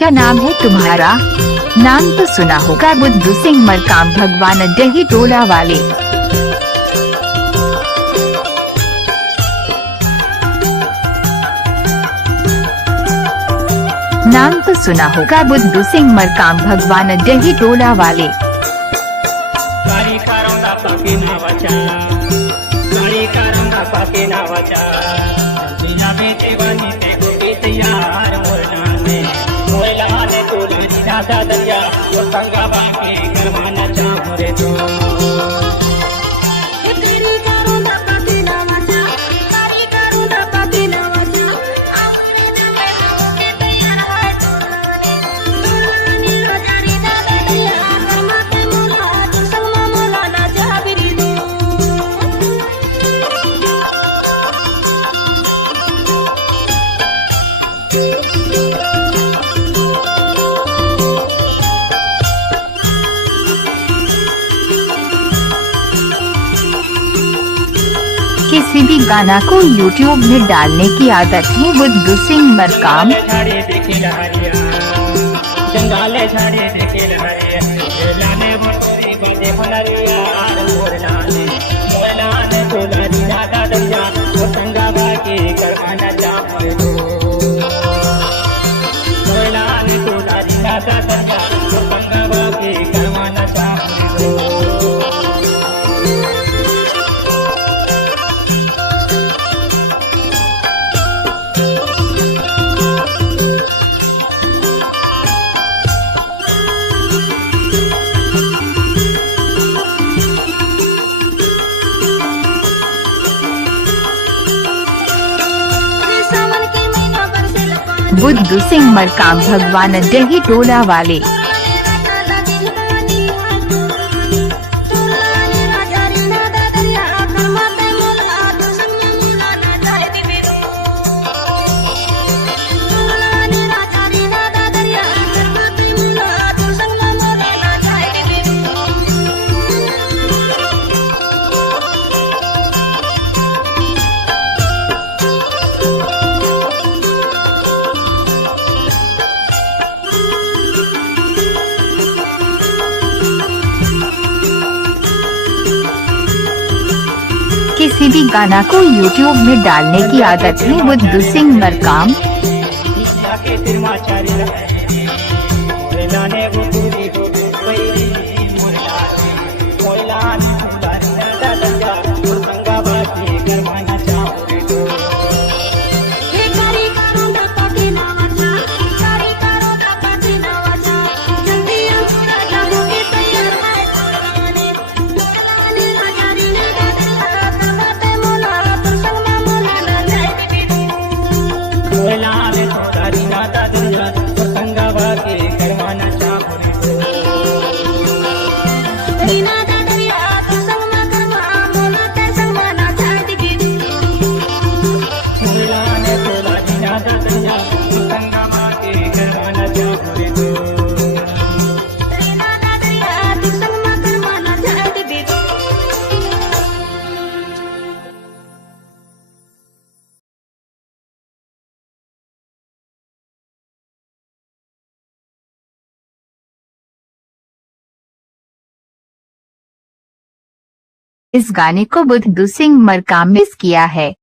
क्या नाम है तुम्हारा? नाम तो सुना होगा, बुद्धू सिंह मरकाम भगवान डही टोला वाले। नाम तो सुना होगा, बुद्धू सिंह मरकाम भगवान डही टोला वाले। किसी भी गाना को YouTube में डालने की आदत है बुद्धू सिंह मरकाम। बुद्धू सिंह मरकाम भगवान डही टोला वाले। किसी भी गाना को YouTube में डालने की आदत है बुद्धू सिंह मरकाम। इस गाने को बुद्धू सिंह मरकाम मिस किया है।